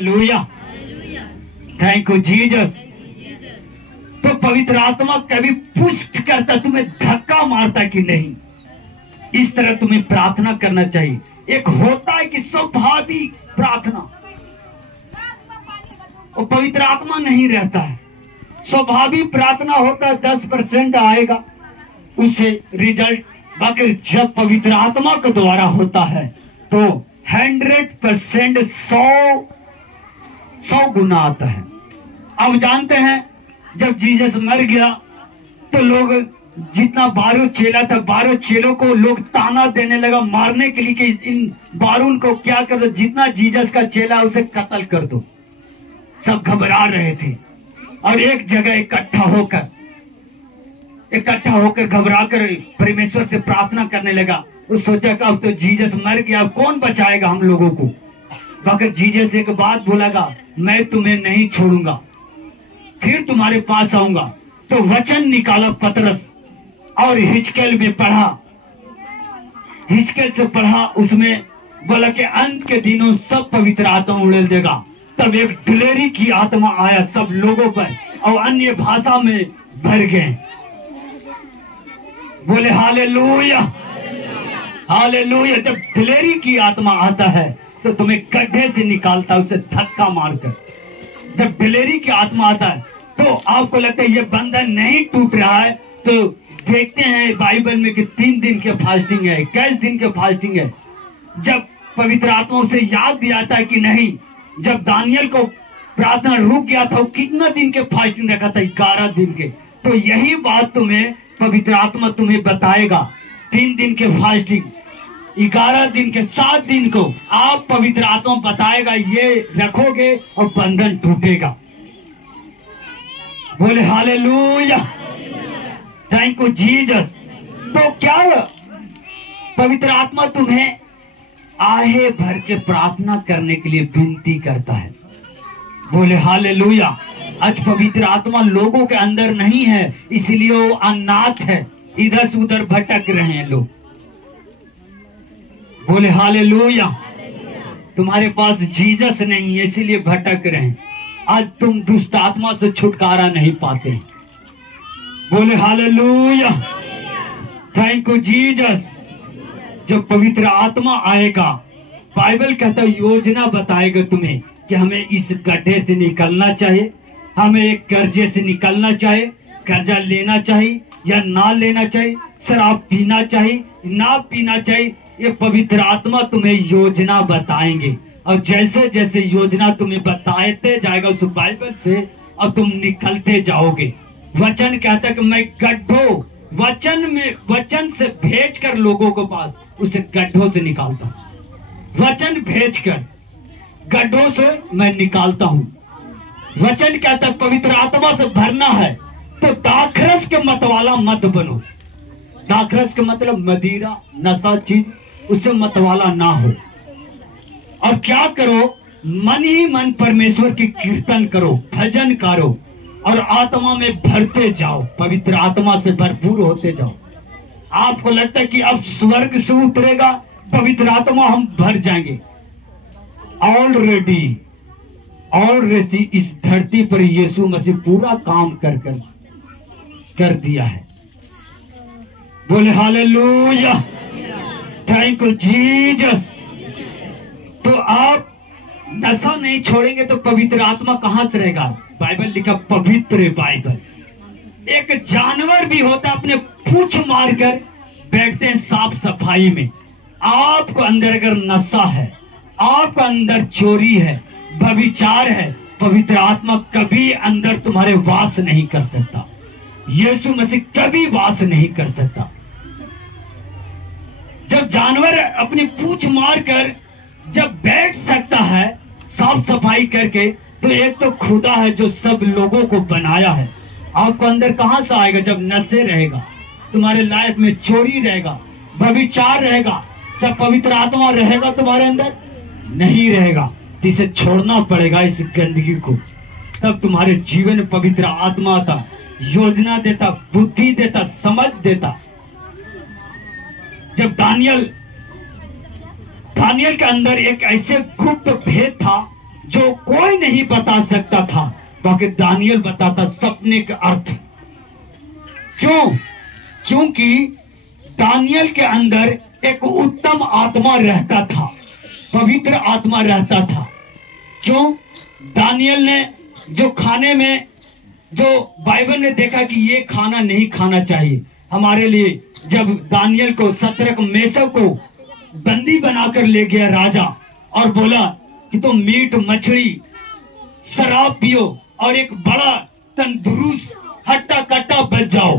Hallelujah, thank you Jesus. तो पवित्र आत्मा कभी पुष्ट करता, तुम्हें धक्का मारता कि नहीं, इस तरह तुम्हें प्रार्थना करना चाहिए। एक होता है कि स्वाभाविक प्रार्थना, और पवित्र आत्मा नहीं रहता है। स्वाभाविक प्रार्थना होता है 10% आएगा उसे रिजल्ट, बाकी जब पवित्र आत्मा के द्वारा होता है तो 100% 100 गुना आता है। अब जानते हैं जब जीसस मर गया तो लोग, जितना 12 चेला था, 12 चेलों को लोग ताना देने लगा मारने के लिए कि इन 12 को क्या कर दो, जितना जीसस का चेला उसे कत्ल कर दो। सब घबरा रहे थे और एक जगह इकट्ठा होकर घबरा कर परमेश्वर से प्रार्थना करने लगा। उस सोचा कि अब तो जीसस मर गया, अब कौन बचाएगा हम लोगों को। मगर जीसस एक बात बोलेगा, मैं तुम्हें नहीं छोड़ूंगा, फिर तुम्हारे पास आऊंगा। तो वचन निकाला पतरस और हिजकेल में पढ़ा, हिजकेल से पढ़ा, उसमें बोला कि अंत के दिनों सब पवित्र आत्मा उड़ेल देगा। तब एक दिलेरी की आत्मा आया सब लोगों पर और अन्य भाषा में भर गए। बोले हालेलुया, हालेलुया। जब दिलेरी की आत्मा आता है तो तुम्हें गड्ढे से निकालता है, उसे धक्का मारकर। जब दिलेरी की आत्मा आता है तो आपको लगता है ये बंधन नहीं टूट रहा है, तो देखते हैं बाइबल में कि 3 दिन के फास्टिंग है, 21 दिन के फास्टिंग है। जब पवित्र आत्मा उसे याद दिलाता है कि नहीं, जब दानियल को प्रार्थना रुक गया था, वो कितना दिन के फास्टिंग रखा था, 11 दिन के। तो यही बात तुम्हें पवित्र आत्मा तुम्हें बताएगा। 3 दिन के फास्टिंग, 11 दिन के, 7 दिन को आप पवित्र आत्मा बताएगा, ये रखोगे और बंधन टूटेगा। बोले हालेलुया, थैंक यू जीसस। तो क्या पवित्र आत्मा तुम्हें आहे भर के प्रार्थना करने के लिए विनती करता है। बोले हालेलुया। आज पवित्र आत्मा लोगों के अंदर नहीं है, इसलिए वो अनाथ है, इधर से उधर भटक रहे हैं लोग। बोले हालेलुया। तुम्हारे पास जीसस नहीं है इसीलिए भटक रहे हैं। आज तुम दुष्ट आत्मा से छुटकारा नहीं पाते। बोले हालेलुया, थैंक यू जीसस। जब पवित्र आत्मा आएगा, बाइबल कहता है योजना बताएगा तुम्हें कि हमें इस गड्ढे से निकलना चाहिए, हमें एक कर्जे से निकलना चाहिए, कर्जा लेना चाहिए या ना लेना चाहिए, शराब पीना चाहिए ना पीना चाहिए। ये पवित्र आत्मा तुम्हें योजना बताएंगे और जैसे जैसे योजना तुम्हें बताते जाएगा उस बाइबल से, और तुम निकलते जाओगे। वचन कहता है कि मैं गड्ढों, वचन से भेजकर लोगों के पास उसे गड्ढों से निकालता हूं। वचन भेजकर गड्ढों से मैं निकालता हूं। वचन कहता है पवित्र आत्मा से भरना है तो दाखरस के मतवाला मत बनो। दाखरस के मतलब मदिरा, नशा चीज, उससे मतवाला ना हो। और क्या करो, मन ही मन परमेश्वर की कीर्तन करो, भजन करो और आत्मा में भरते जाओ, पवित्र आत्मा से भरपूर होते जाओ। आपको लगता है कि अब स्वर्ग से उतरेगा पवित्र आत्मा, हम भर जाएंगे। ऑलरेडी इस धरती पर यीशु मसीह पूरा काम कर दिया है। बोले हालेलुया, थैंक यू जीसस। तो आप नशा नहीं छोड़ेंगे तो पवित्र आत्मा कहां से रहेगा। बाइबल लिखा, पवित्र बाइबल। एक जानवर भी होता, अपने पूंछ मारकर बैठते हैं साफ सफाई में। आपको अंदर अगर नशा है, आपको अंदर चोरी है, व्यभिचार है, पवित्र आत्मा कभी अंदर तुम्हारे वास नहीं कर सकता। यीशु मसीह कभी वास नहीं कर सकता। जब जानवर अपनी पूंछ मारकर जब बैठ सकता है साफ सफाई करके, तो एक तो खुदा है जो सब लोगों को बनाया है। आपको अंदर कहां से आएगा जब नशे रहेगा, तुम्हारे लाइफ में चोरी रहेगा, व्यभिचार रहेगा। जब पवित्र आत्मा रहेगा तुम्हारे अंदर नहीं रहेगा, तो इसे छोड़ना पड़ेगा इस गंदगी को। तब तुम्हारे जीवन में पवित्र आत्मा आता, योजना देता, बुद्धि देता, समझ देता। जब दानियल के अंदर एक ऐसे गुप्त भेद था जो कोई नहीं बता सकता था, बाकी दानियल बताता सपने का अर्थ। क्यों? क्योंकि दानियल के अंदर एक उत्तम आत्मा रहता था, पवित्र आत्मा रहता था। क्यों? दानियल ने जो खाने में, जो बाइबल ने देखा कि ये खाना नहीं खाना चाहिए हमारे लिए, जब दानियल को सत्रक मेसक को बंदी बनाकर ले गया राजा और बोला कि तुम मीट मछली शराब पियो और एक बड़ा तंदुरुस्त हट्टा कट्टा बच जाओ,